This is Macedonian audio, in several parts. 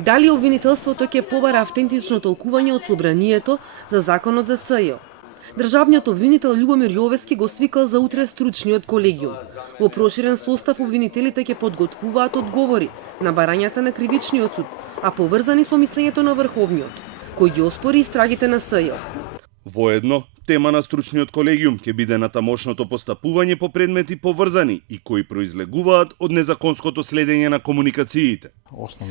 Дали обвинителството ќе побара автентично толкување од собранието за законот за СЈО? Државниот обвинител Љубомир Јовески го свикал за утре стручниот колегиум. Во проширен состав обвинителите ќе подготвуваат одговори на барањата на кривичниот суд, а поврзани со мислењето на Врховниот, кој ги оспори истрагите на СЈО. Воедно, тема на стручниот колегиум ќе биде на тамошното постапување по предмети поврзани и кои произлегуваат од незаконското следење на комуникациите.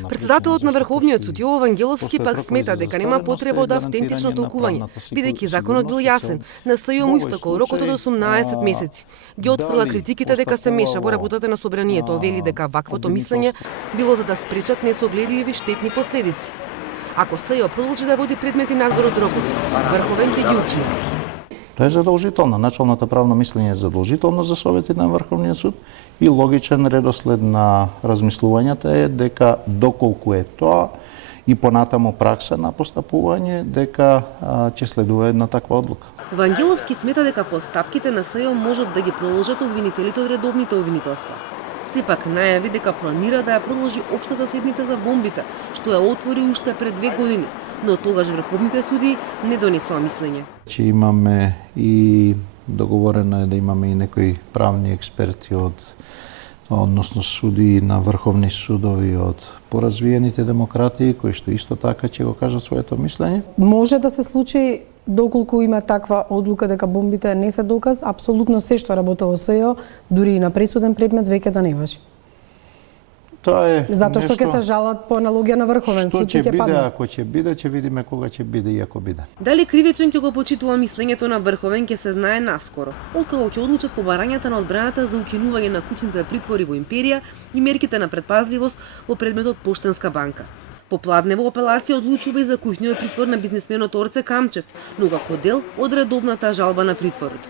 Председателот на Врховниот суд Јово Вангеловски пак смета дека нема потреба од автентично толкување, бидејќи законот бил јасен, на СЈО му истекол рокот од 18 месеци. Ги отфрла критиките дека се меша во работата на собранието, вели дека ваквото мислење било за да спречат несогледливи штетни последици. Ако СЈО продолжи да води предмети надвор од рокови, Врховен ќе ги укине. Тоа е задолжително. Началното правно мислење е задолжително за советите на Врховниот суд и логичен редослед на размислувањата е дека доколку е тоа и понатамо пракса на постапување, дека ќе следува една таква одлука. Вангеловски смета дека постапките на СЈО можат да ги продолжат обвинителите од редовните обвинителства. Сепак најави дека планира да ја продолжи општата седница за бомбите, што ја отвори уште пред 2 години, но тогаш врховните суди не донесоа мислење. Че имаме и договорено е да имаме и некои правни експерти односно суди на врховни судови од поразвиените демократии, кои што исто така ќе го кажат своето мислење. Може да се случи доколку има таква одлука дека бомбите не се доказ, апсолутно се што работело СЈО, дури и на пресуден предмет веќе да не важи. Тоа е затоа што ќе се жалат по аналогија на Врховен суд и ќе падне. Ако ќе биде, ќе видиме кога ќе биде и ако биде. Дали кривичен ќе го почитува мислењето на Врховен ќе се знае наскоро, откако ќе одлучат по барањата на одбраната за укинување на куќните притвори во Империја и мерките на предпазливост во предметот Поштенска банка. Попладне во апелација одлучува и за куќниот притвор на бизнисменот Орце Камчев, но како дел од редовната жалба на притворот.